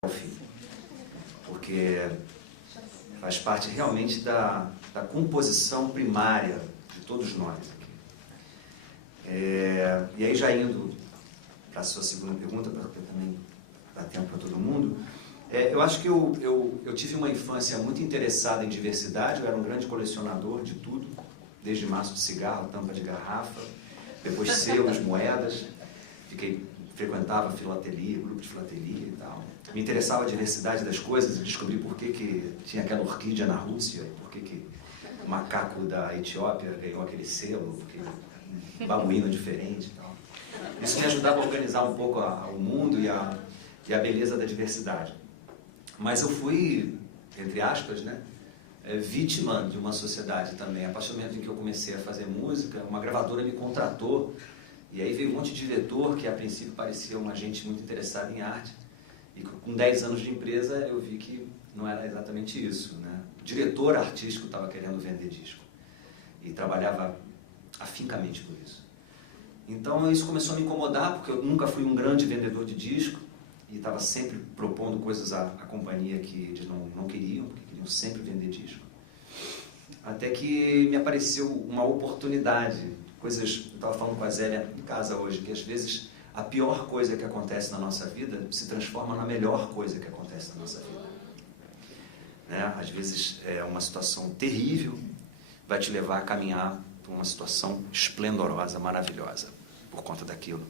ao fim, porque faz parte realmente da composição primária de todos nós aqui. E aí, já indo para a sua segunda pergunta, para também dar tempo para todo mundo, eu acho que eu tive uma infância muito interessada em diversidade. Eu era um grande colecionador de tudo, desde maço de cigarro, tampa de garrafa, depois selos, moedas. Frequentava filatelia, grupo de filatelia e tal. Me interessava a diversidade das coisas e descobri por que tinha aquela orquídea na Rússia, e por que o macaco da Etiópia ganhou aquele selo, um babuíno diferente e tal. Isso me ajudava a organizar um pouco o mundo e a beleza da diversidade. Mas eu fui, entre aspas, né, vítima de uma sociedade também. A partir do momento em que eu comecei a fazer música, uma gravadora me contratou. E aí veio um monte de diretor que a princípio parecia uma gente muito interessada em arte. E com 10 anos de empresa eu vi que não era exatamente isso, né? O diretor artístico estava querendo vender disco. E trabalhava afincamente por isso. Então isso começou a me incomodar, porque eu nunca fui um grande vendedor de disco. E estava sempre propondo coisas à companhia que eles não queriam, porque queriam sempre vender disco. Até que me apareceu uma oportunidade. Eu estava falando com a Zélia em casa hoje, que às vezes a pior coisa que acontece na nossa vida se transforma na melhor coisa que acontece na nossa vida. Né? Às vezes é uma situação terrível, vai te levar a caminhar para uma situação esplendorosa, maravilhosa, por conta daquilo.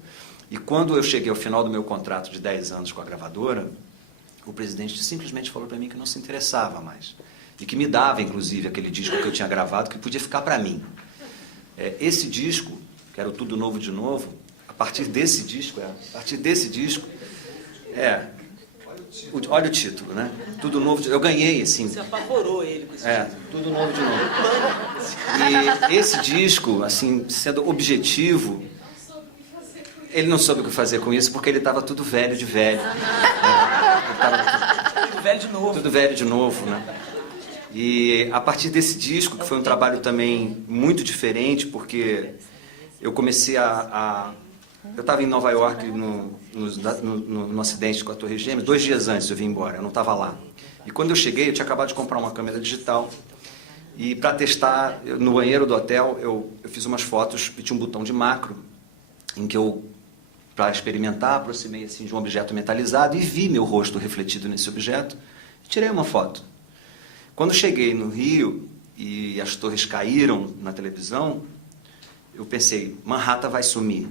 E quando eu cheguei ao final do meu contrato de 10 anos com a gravadora, o presidente simplesmente falou para mim que não se interessava mais. E que me dava, inclusive, aquele disco que eu tinha gravado, que podia ficar para mim. Esse disco, que era o Tudo Novo de Novo, a partir desse disco, olha o título, né? Tudo Novo de Novo. Eu ganhei, assim. Você apavorou ele com esse título. Tudo Novo de Novo. E esse disco, assim, sendo objetivo, ele não soube o que fazer com isso, porque ele estava tudo velho de velho. Tudo velho de novo. Tudo velho de novo, né? E a partir desse disco, que foi um trabalho também muito diferente, porque eu comecei eu estava em Nova York no acidente com a Torre Gêmeas, 2 dias antes eu vim embora, eu não estava lá. E quando eu cheguei, eu tinha acabado de comprar uma câmera digital. E para testar, no banheiro do hotel, eu fiz umas fotos e tinha um botão de macro, em que eu, para experimentar, aproximei assim, de um objeto metalizado e vi meu rosto refletido nesse objeto e tirei uma foto. Quando cheguei no Rio e as torres caíram na televisão, eu pensei, Manhattan vai sumir,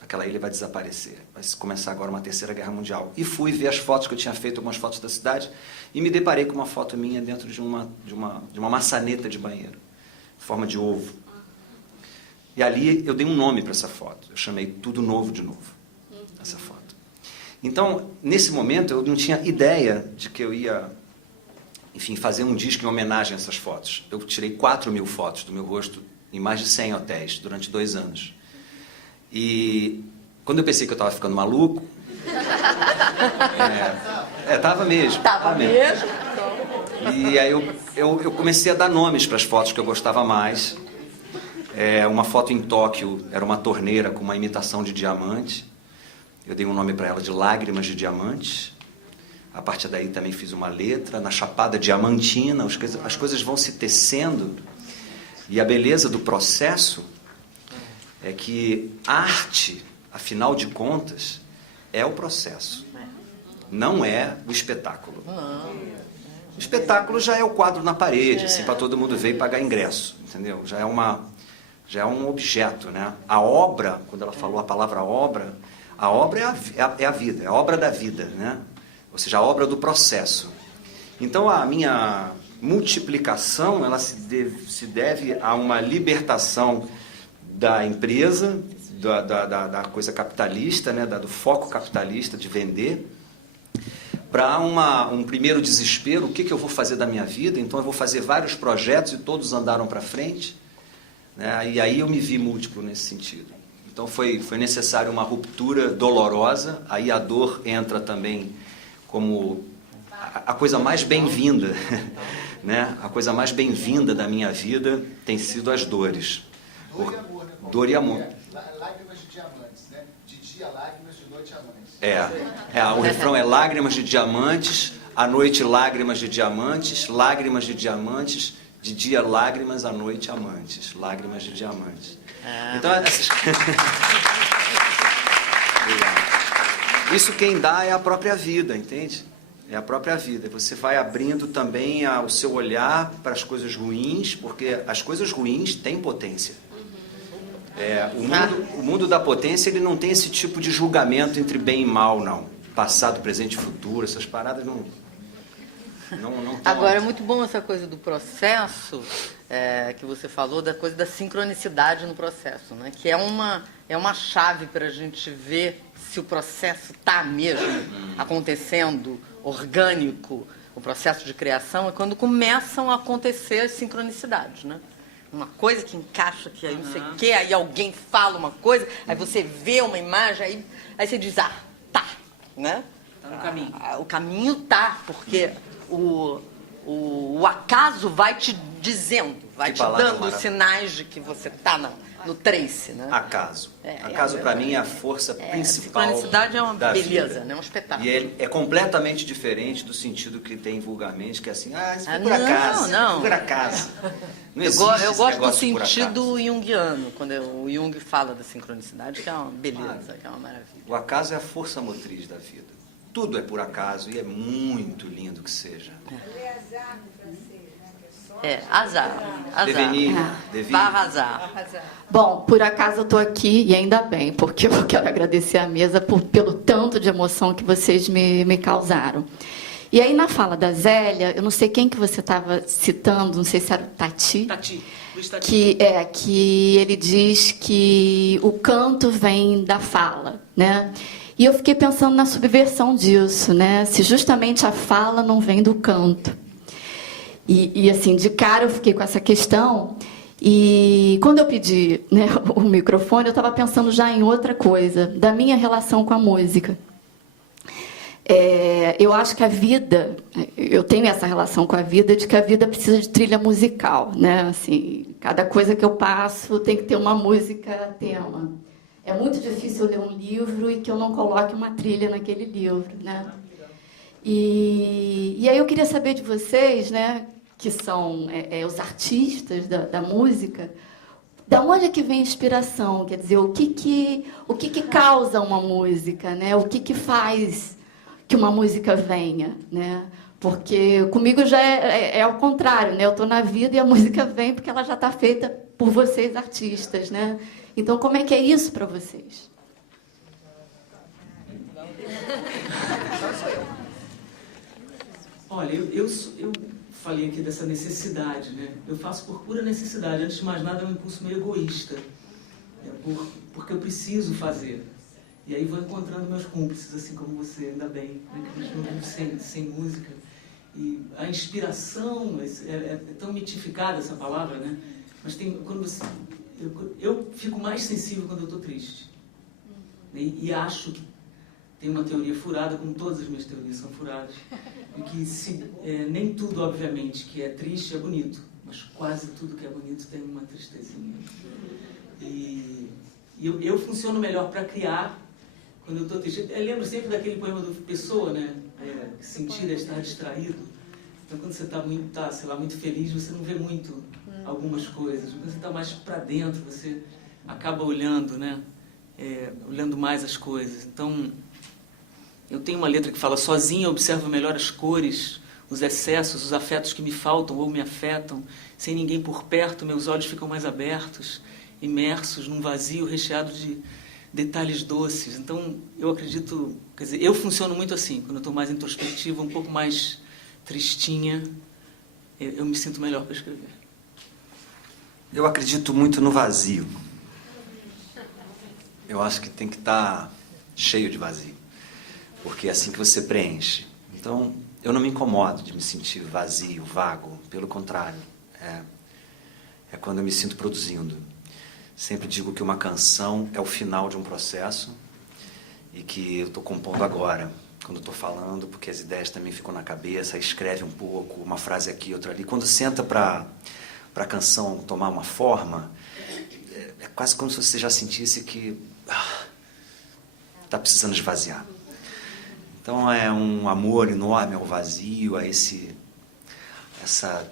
aquela ilha vai desaparecer, vai começar agora uma terceira guerra mundial. E fui ver as fotos que eu tinha feito, algumas fotos da cidade, e me deparei com uma foto minha dentro de uma maçaneta de banheiro, em forma de ovo. E ali eu dei um nome para essa foto, eu chamei Tudo Novo de Novo, essa foto. Então, nesse momento, eu não tinha ideia de que eu ia, enfim, fazer um disco em homenagem a essas fotos. Eu tirei 4.000 fotos do meu rosto em mais de 100 hotéis durante 2 anos. E quando eu pensei que eu estava ficando maluco, estava mesmo. Estava mesmo? E aí eu comecei a dar nomes para as fotos que eu gostava mais. Uma foto em Tóquio era uma torneira com uma imitação de diamante. Eu dei um nome para ela de Lágrimas de Diamante. A partir daí também fiz uma letra, na Chapada Diamantina, as coisas vão se tecendo. E a beleza do processo é que arte, afinal de contas, é o processo. Não é o espetáculo. O espetáculo já é o quadro na parede, assim, para todo mundo ver e pagar ingresso, entendeu? Já é um objeto, né? A obra, quando ela falou a palavra obra, a obra é a vida, é a obra da vida, né? Ou seja, a obra do processo. Então, a minha multiplicação, ela se deve a uma libertação da empresa, da coisa capitalista, né, do foco capitalista de vender, para um primeiro desespero, o que eu vou fazer da minha vida? Então, eu vou fazer vários projetos e todos andaram para frente, né, e aí eu me vi múltiplo nesse sentido. Então, foi necessário uma ruptura dolorosa, aí a dor entra também como a coisa mais bem-vinda, né? A coisa mais bem-vinda da minha vida tem sido as dores. Dor e amor, né? Dor e amor. Lágrimas de diamantes, né? De dia lágrimas, de noite amantes. O refrão é lágrimas de diamantes, à noite lágrimas de diamantes, de dia lágrimas, à noite amantes, lágrimas de diamantes. Então, essas... Isso quem dá é a própria vida, entende? É a própria vida. Você vai abrindo também o seu olhar para as coisas ruins, porque as coisas ruins têm potência. O mundo da potência, ele não tem esse tipo de julgamento entre bem e mal, não. Passado, presente e futuro, essas paradas não Agora, é muito bom essa coisa do processo, que você falou, da coisa da sincronicidade no processo, né? Que é uma chave para a gente ver se o processo está mesmo acontecendo, orgânico, o processo de criação, é quando começam a acontecer as sincronicidades, né? Uma coisa que encaixa, que aí não sei o quê, aí alguém fala uma coisa, aí você vê uma imagem, aí você diz, tá, né? Tá no caminho. O caminho tá, porque o acaso vai te dizendo, vai te dando sinais de que você tá no trace, né? Acaso. Acaso, para mim, é a força principal. A sincronicidade é uma beleza, vida. né? Um espetáculo. E é completamente diferente do sentido que tem vulgarmente, que é assim, isso foi por acaso. Não. Por acaso. Não existe eu gosto do sentido junguiano, junguiano, quando o Jung fala da sincronicidade, que é uma beleza, que é uma maravilha. O acaso é a força motriz da vida. Tudo é por acaso e é muito lindo que seja. Azar no francês, né? Azar. Devenir. Vai arrasar. Bom, por acaso eu estou aqui, e ainda bem, porque eu quero agradecer à mesa pelo tanto de emoção que vocês me causaram. E aí, na fala da Zélia, eu não sei quem que você estava citando, não sei se era o Tati. Luiz Tati. Que ele diz que o canto vem da fala, né? E eu fiquei pensando na subversão disso, né? Se justamente a fala não vem do canto. E assim, de cara eu fiquei com essa questão. E quando eu pedi, né, o microfone, eu estava pensando já em outra coisa, da minha relação com a música. Eu acho que a vida, eu tenho essa relação com a vida, de que a vida precisa de trilha musical, né? Assim, cada coisa que eu passo tem que ter uma música tema. É muito difícil ler um livro e que eu não coloque uma trilha naquele livro, né? E aí eu queria saber de vocês, né, que são os artistas da música, da onde é que vem a inspiração? Quer dizer, o que causa uma música, né? O que faz que uma música venha, né? Porque comigo já é ao contrário, né? Eu estou na vida e a música vem porque ela já está feita por vocês, artistas, né? Então, como é que é isso para vocês? Olha, eu falei aqui dessa necessidade, né? Eu faço por pura necessidade. Antes de mais nada, é um impulso meio egoísta. Porque eu preciso fazer. E aí vou encontrando meus cúmplices, assim como você, ainda bem, né? Que a gente não vive sem música. E a inspiração, é tão mitificada essa palavra, né? Mas eu fico mais sensível quando eu estou triste. E acho que tem uma teoria furada, como todas as minhas teorias são furadas, e que nem tudo, obviamente, que é triste é bonito, mas quase tudo que é bonito tem uma tristezinha. E eu funciono melhor para criar quando eu estou triste. Eu lembro sempre daquele poema do Pessoa, né? Sentir é estar distraído. Então, quando você está, sei lá, muito feliz, você não vê muito algumas coisas. Quando você está mais para dentro, você acaba olhando, né? Olhando mais as coisas. Então, eu tenho uma letra que fala: sozinho eu observo melhor as cores, os excessos, os afetos que me faltam ou me afetam. Sem ninguém por perto, meus olhos ficam mais abertos, imersos num vazio recheado de detalhes doces. Então, eu acredito... Quer dizer, eu funciono muito assim. Quando eu estou mais introspectiva, um pouco mais tristinha, eu me sinto melhor para escrever. Eu acredito muito no vazio. Eu acho que tem que estar cheio de vazio, porque é assim que você preenche. Então, eu não me incomodo de me sentir vazio, vago. Pelo contrário, é quando eu me sinto produzindo. Sempre digo que uma canção é o final de um processo e que eu estou compondo agora, quando estou falando, porque as ideias também ficam na cabeça, escreve um pouco, uma frase aqui, outra ali. Quando senta para a canção tomar uma forma, é quase como se você já sentisse que está precisando esvaziar. Então é um amor enorme ao vazio, a essa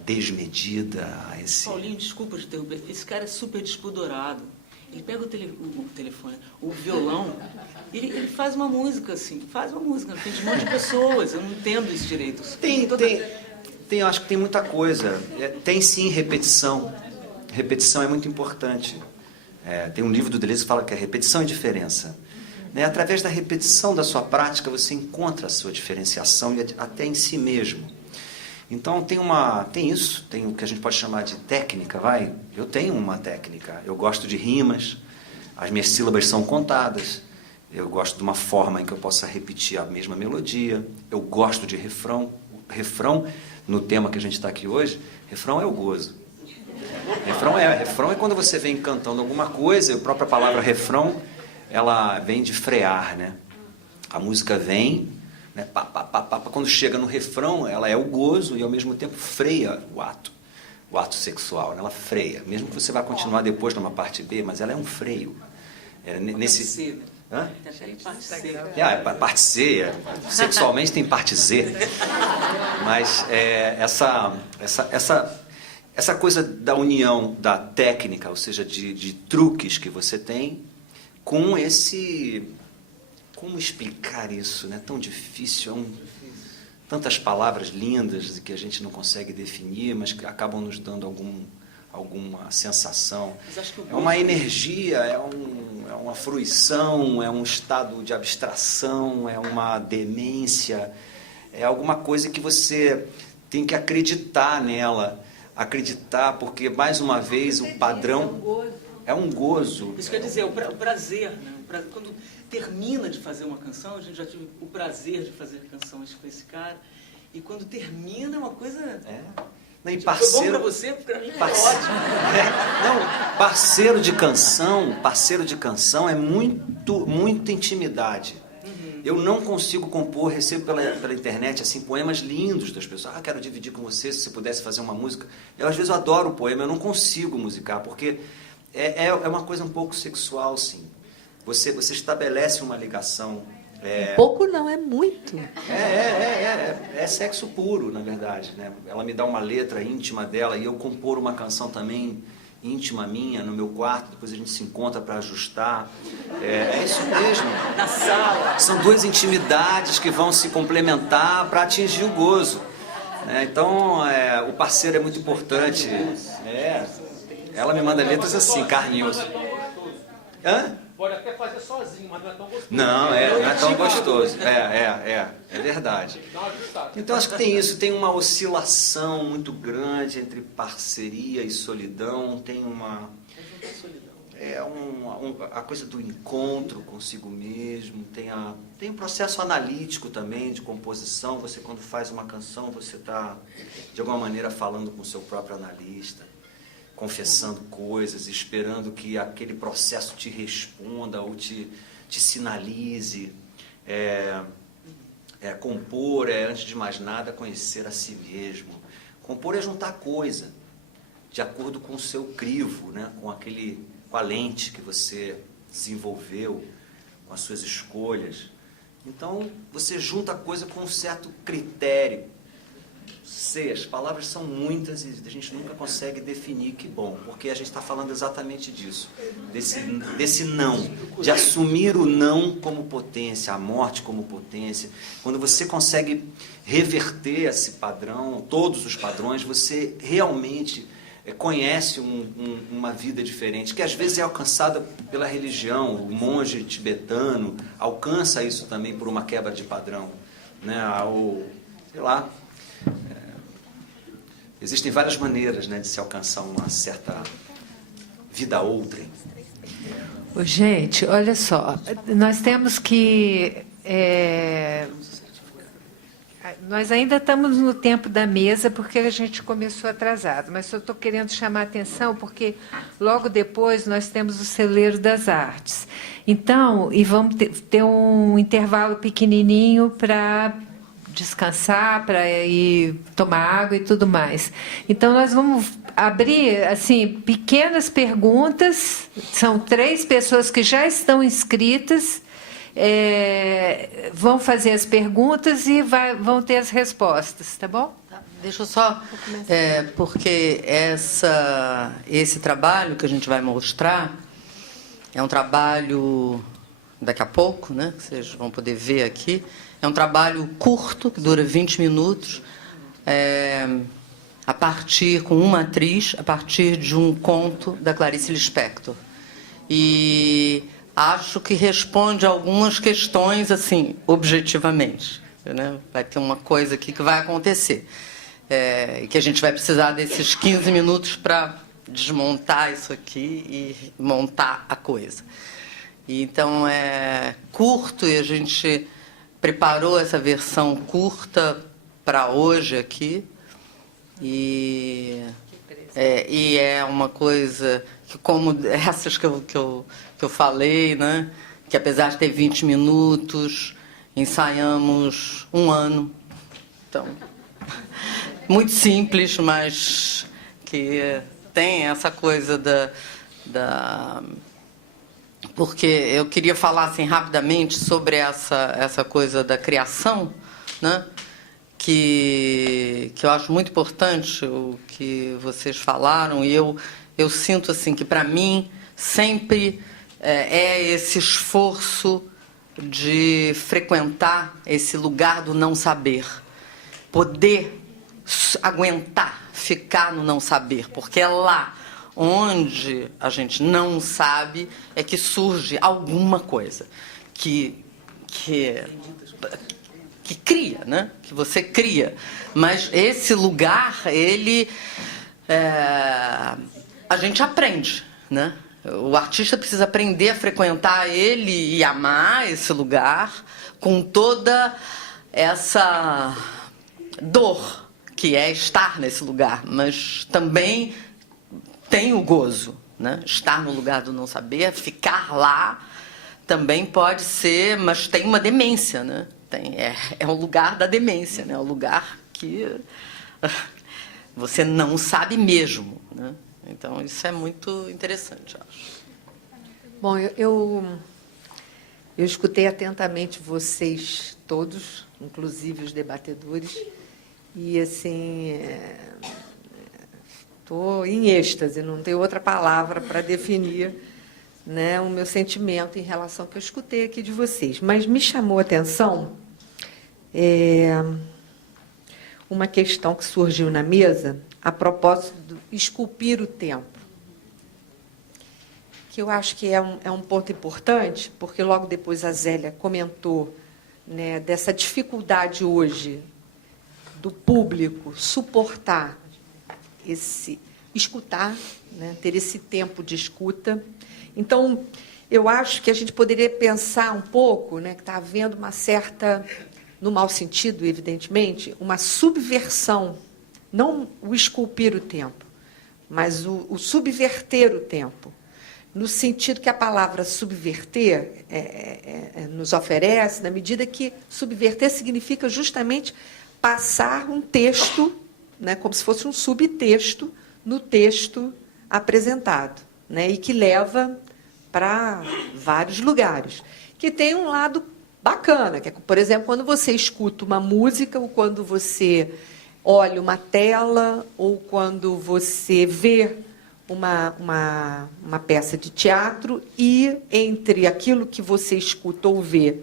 desmedida, a esse... Paulinho, desculpa te interromper, esse cara é super despudorado. Ele pega o telefone, o violão, ele faz uma música assim, tem um monte de pessoas, eu não entendo isso direito. Eu acho que tem muita coisa. Tem sim repetição. Repetição é muito importante. Tem um livro do Deleuze que fala que a repetição é diferença. Né? Através da repetição da sua prática, você encontra a sua diferenciação até em si mesmo. Então tem o que a gente pode chamar de técnica, vai? Eu tenho uma técnica. Eu gosto de rimas, as minhas sílabas são contadas. Eu gosto de uma forma em que eu possa repetir a mesma melodia. Eu gosto de refrão. Refrão, no tema que a gente está aqui hoje, refrão é o gozo. Refrão é quando você vem cantando alguma coisa, e a própria palavra refrão, ela vem de frear, né? A música vem, né? Quando chega no refrão, ela é o gozo e ao mesmo tempo freia o ato sexual, né? Ela freia, mesmo que você vá continuar depois numa parte B, mas ela é um freio. Nesse... Hã? Parte C, sexualmente tem parte Z. Mas essa coisa da união da técnica, ou seja, de truques que você tem, com esse... Como explicar isso? Né? Tão difícil, tantas palavras lindas que a gente não consegue definir, mas que acabam nos dando alguma sensação. É uma energia, é uma fruição, é um estado de abstração, é uma demência, é alguma coisa que você tem que acreditar nela, porque, mais uma vez, o padrão é um gozo. Isso quer dizer, o prazer, né? Quando termina de fazer uma canção, a gente já tive o prazer de fazer canções com esse cara, e quando termina é uma coisa... E foi bom pra você, pra mim foi ótimo. Parceiro de canção é muita intimidade. Eu não consigo compor, recebo pela internet assim, poemas lindos das pessoas. Quero dividir com você, se você pudesse fazer uma música. Às vezes eu adoro o poema, eu não consigo musicar, porque é uma coisa um pouco sexual, sim. Você estabelece uma ligação... Pouco não, é muito. É sexo puro, na verdade, né? Ela me dá uma letra íntima dela e eu compor uma canção também íntima minha no meu quarto, depois a gente se encontra para ajustar. É isso mesmo. Na sala. São duas intimidades que vão se complementar para atingir o gozo. Então, o parceiro é muito importante. Ela me manda letras assim, carne e osso. Hã? Pode até fazer sozinho, mas não é tão gostoso. Não é tão gostoso. É verdade. Então acho que tem isso, tem uma oscilação muito grande entre parceria e solidão, tem a coisa do encontro consigo mesmo, tem um processo analítico também de composição. Você, quando faz uma canção, você está de alguma maneira falando com o seu próprio analista, confessando coisas, esperando que aquele processo te responda ou te sinalize. Compor antes de mais nada, conhecer a si mesmo. Compor é juntar coisa, de acordo com o seu crivo, né? com a lente que você desenvolveu, com as suas escolhas. Então, você junta a coisa com um certo critério. As palavras são muitas e a gente nunca consegue definir, que bom, porque a gente está falando exatamente disso, desse não, de assumir o não como potência, a morte como potência. Quando você consegue reverter esse padrão, todos os padrões, você realmente conhece uma vida diferente, que às vezes é alcançada pela religião. O monge tibetano alcança isso também por uma quebra de padrão, né? Sei lá. Existem várias maneiras, né, de se alcançar uma certa vida outrem. Gente, olha só, nós temos que... nós ainda estamos no tempo da mesa porque a gente começou atrasado, mas eu estou querendo chamar a atenção porque logo depois nós temos o Celeiro das Artes. Então, e vamos ter um intervalo pequenininho para descansar, para ir tomar água e tudo mais. Então, nós vamos abrir assim pequenas perguntas. São 3 pessoas que já estão inscritas vão fazer as perguntas e vão ter as respostas, tá bom? Deixa eu só, porque esse trabalho que a gente vai mostrar é um trabalho, daqui a pouco, né, que vocês vão poder ver aqui, é um trabalho curto, que dura 20 minutos, com uma atriz, a partir de um conto da Clarice Lispector. E acho que responde a algumas questões, assim, objetivamente. Né? Vai ter uma coisa aqui que vai acontecer. Que a gente vai precisar desses 15 minutos para desmontar isso aqui e montar a coisa. E, então, é curto e a gente preparou essa versão curta para hoje aqui. E é uma coisa que, como essas que eu falei, né? Que apesar de ter 20 minutos, ensaiamos 1 ano. Então, muito simples, mas que tem essa coisa porque eu queria falar assim rapidamente sobre essa coisa da criação, né? Que eu acho muito importante o que vocês falaram, e eu sinto assim que para mim sempre é esse esforço de frequentar esse lugar do não saber, poder aguentar, ficar no não saber, porque é lá onde a gente não sabe é que surge alguma coisa que cria, né? Que você cria. Mas esse lugar, a gente aprende, né? O artista precisa aprender a frequentar ele e amar esse lugar com toda essa dor que é estar nesse lugar, mas também tem o gozo, né? Estar no lugar do não saber, ficar lá também pode ser, mas tem uma demência, né? É um lugar da demência, né? É um lugar que você não sabe mesmo, né? Então, isso é muito interessante, eu acho. Bom, eu escutei atentamente vocês todos, inclusive os debatedores, e, assim, estou em êxtase, não tenho outra palavra para definir, né, o meu sentimento em relação ao que eu escutei aqui de vocês. Mas me chamou a atenção uma questão que surgiu na mesa a propósito do esculpir o tempo, que eu acho que é um ponto importante, porque logo depois a Zélia comentou, né, dessa dificuldade hoje do público suportar escutar, né, ter esse tempo de escuta. Então, eu acho que a gente poderia pensar um pouco, né, que está havendo uma certa, no mau sentido, evidentemente, uma subversão, não o esculpir o tempo, mas o subverter o tempo, no sentido que a palavra subverter nos oferece, na medida que subverter significa justamente passar um texto, né, como se fosse um subtexto no texto apresentado, né, e que leva para vários lugares, que tem um lado bacana, que é, por exemplo, quando você escuta uma música, ou quando você olha uma tela, ou quando você vê uma peça de teatro, e entre aquilo que você escuta ou vê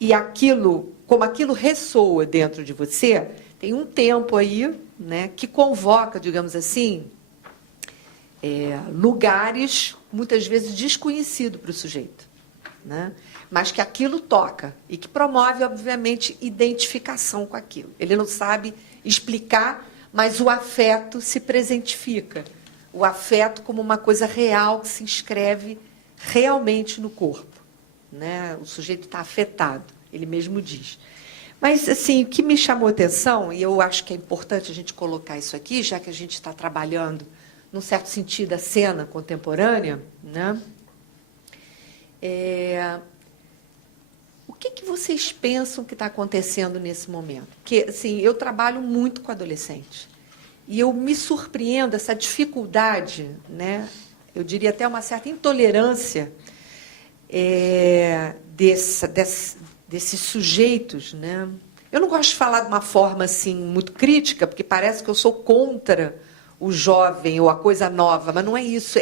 e aquilo, como aquilo ressoa dentro de você, tem um tempo aí, né, que convoca, digamos assim, lugares muitas vezes desconhecidos para o sujeito, né, mas que aquilo toca e que promove, obviamente, identificação com aquilo. Ele não sabe explicar, mas o afeto se presentifica. O afeto como uma coisa real que se inscreve realmente no corpo, né? O sujeito está afetado, ele mesmo diz. Mas, assim, o que me chamou a atenção, e eu acho que é importante a gente colocar isso aqui, já que a gente está trabalhando, num certo sentido, a cena contemporânea, né? O que vocês pensam que está acontecendo nesse momento? Porque, assim, eu trabalho muito com adolescentes. E eu me surpreendo, essa dificuldade, né, eu diria até uma certa intolerância desses sujeitos, né? Eu não gosto de falar de uma forma assim muito crítica, porque parece que eu sou contra o jovem ou a coisa nova, mas não é isso.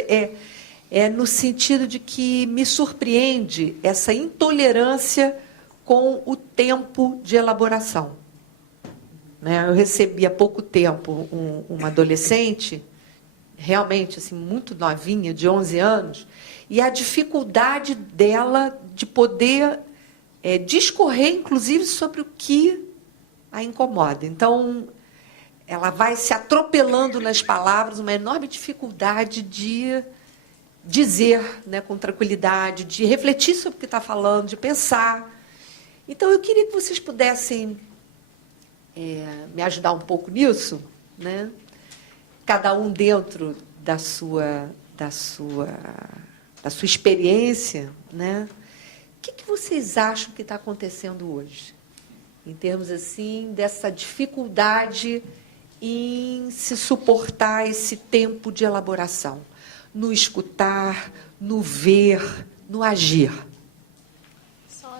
É no sentido de que me surpreende essa intolerância com o tempo de elaboração. Né? Eu recebi há pouco tempo uma adolescente, realmente assim, muito novinha, de 11 anos, e a dificuldade dela de poder discorrer, inclusive, sobre o que a incomoda. Então, ela vai se atropelando nas palavras, uma enorme dificuldade de dizer, né, com tranquilidade, de refletir sobre o que está falando, de pensar. Então, eu queria que vocês pudessem me ajudar um pouco nisso, né? Cada um dentro da sua experiência, né? O que vocês acham que está acontecendo hoje, em termos assim dessa dificuldade em se suportar esse tempo de elaboração, no escutar, no ver, no agir? Só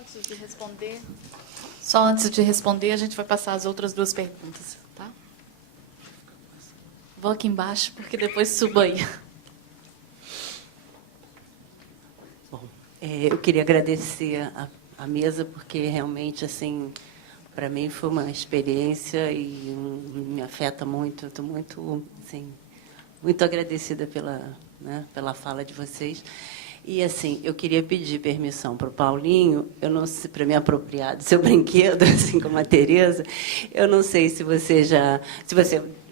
antes de responder, a gente vai passar as outras duas perguntas, tá? Vou aqui embaixo, porque depois subo aí. Bom, eu queria agradecer a mesa, porque realmente, assim, para mim foi uma experiência e me afeta muito. Estou muito, assim, muito agradecida pela fala de vocês. E, assim, eu queria pedir permissão para o Paulinho, eu não sei, para me apropriar do seu brinquedo, assim como a Tereza. Eu não sei se você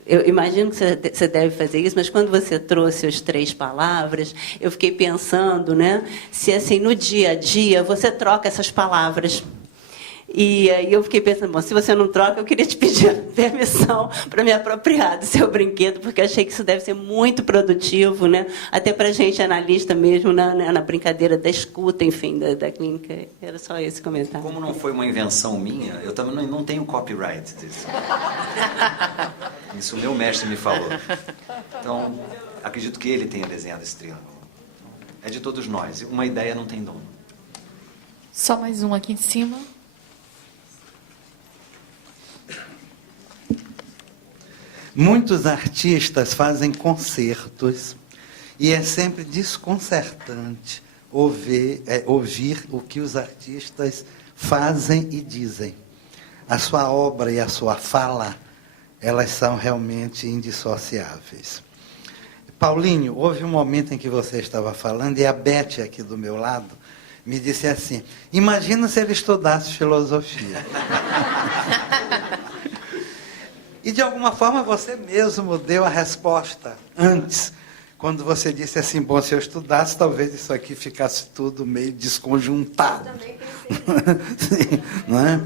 eu imagino que você deve fazer isso, mas quando você trouxe as 3 palavras, eu fiquei pensando, né, se, assim, no dia a dia, você troca essas palavras. E aí eu fiquei pensando, bom, se você não troca, eu queria te pedir permissão para me apropriar do seu brinquedo, porque eu achei que isso deve ser muito produtivo, né? Até para a gente, analista mesmo, na brincadeira da escuta, enfim, da clínica. Era só esse comentário. Como não foi uma invenção minha, eu também não tenho copyright disso. Isso o meu mestre me falou. Então, acredito que ele tenha desenhado esse triângulo. É de todos nós. Uma ideia não tem dono. Só mais um aqui em cima. Muitos artistas fazem concertos e é sempre desconcertante ouvir o que os artistas fazem e dizem. A sua obra e a sua fala, elas são realmente indissociáveis. Paulinho, houve um momento em que você estava falando e a Beth, aqui do meu lado, me disse assim, imagina se ele estudasse filosofia. E, de alguma forma, você mesmo deu a resposta antes, quando você disse assim, bom, se eu estudasse, talvez isso aqui ficasse tudo meio desconjuntado. Eu também pensei. Sim, não é?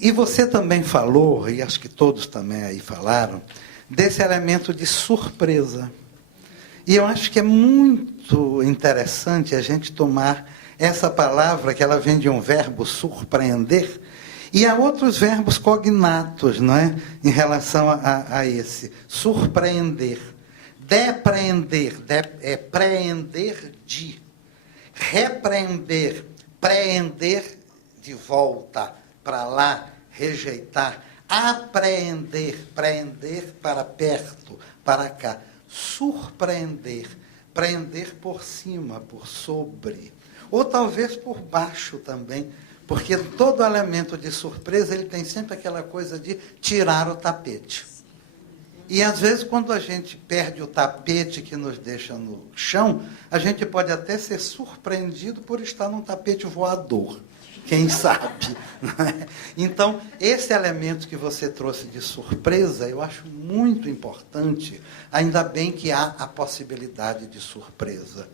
E você também falou, e acho que todos também aí falaram, desse elemento de surpresa. E eu acho que é muito interessante a gente tomar essa palavra, que ela vem de um verbo surpreender, e há outros verbos cognatos, não é? Em relação a esse. Surpreender. Depreender. Preender de. Repreender. Preender de volta para lá. Rejeitar. Apreender. Prender para perto. Para cá. Surpreender. Prender por cima, por sobre. Ou talvez por baixo também. Porque todo elemento de surpresa, ele tem sempre aquela coisa de tirar o tapete. E, às vezes, quando a gente perde o tapete que nos deixa no chão, a gente pode até ser surpreendido por estar num tapete voador. Quem sabe? Então, esse elemento que você trouxe de surpresa, eu acho muito importante, ainda bem que há a possibilidade de surpresa.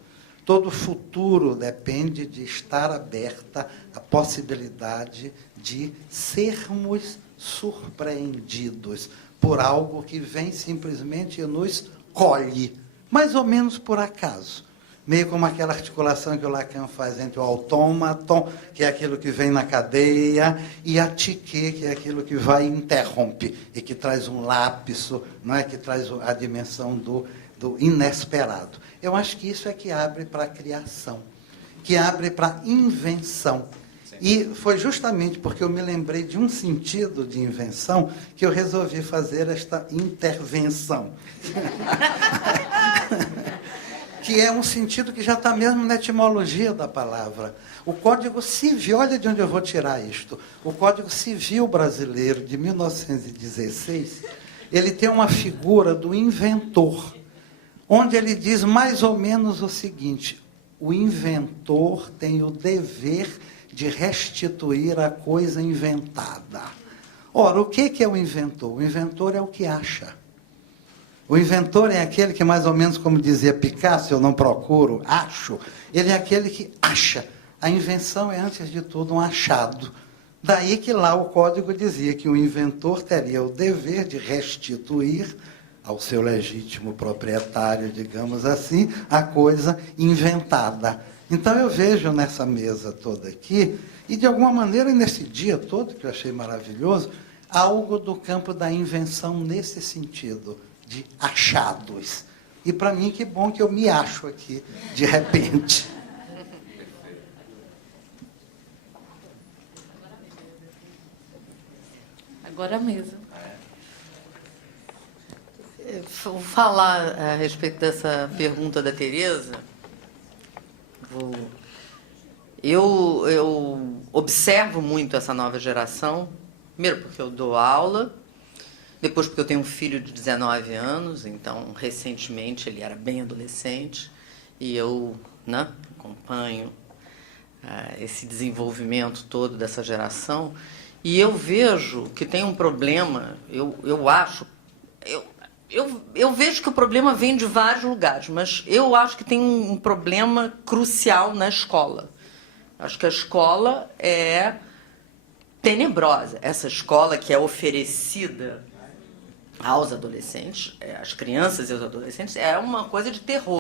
Todo futuro depende de estar aberta à possibilidade de sermos surpreendidos por algo que vem simplesmente e nos colhe, mais ou menos por acaso. Meio como aquela articulação que o Lacan faz entre o autômaton, que é aquilo que vem na cadeia, e a psique, que é aquilo que vai e interrompe, e que traz um lapso, não é? Que traz a dimensão do inesperado. Eu acho que isso é que abre para a criação. que abre para invenção. E foi justamente porque eu me lembrei de um sentido de invenção que eu resolvi fazer esta intervenção. Que é um sentido que já está mesmo na etimologia da palavra. O Código Civil, olha de onde eu vou tirar isto. O Código Civil brasileiro, de 1916, ele tem uma figura do inventor, onde ele diz mais ou menos o seguinte: o inventor tem o dever de restituir a coisa inventada. Ora, o que é o inventor? O inventor é o que acha. O inventor é aquele que, mais ou menos como dizia Picasso, eu não procuro, acho. Ele é aquele que acha. A invenção é, antes de tudo, um achado. Daí que lá o código dizia que o inventor teria o dever de restituir ao seu legítimo proprietário, digamos assim, a coisa inventada. Então eu vejo nessa mesa toda aqui, e de alguma maneira nesse dia todo, que eu achei maravilhoso, algo do campo da invenção nesse sentido, de achados. E para mim, que bom que eu me acho aqui, de repente. Agora a mesa. Vou falar a respeito dessa pergunta da Tereza. Eu observo muito essa nova geração, primeiro porque eu dou aula, depois porque eu tenho um filho de 19 anos, então recentemente ele era bem adolescente, e eu, né, acompanho esse desenvolvimento todo dessa geração, e eu vejo que tem um problema, eu vejo que o problema vem de vários lugares, mas eu acho que tem um problema crucial na escola. Acho que a escola é tenebrosa. Essa escola que é oferecida aos adolescentes, às crianças e aos adolescentes, é uma coisa de terror.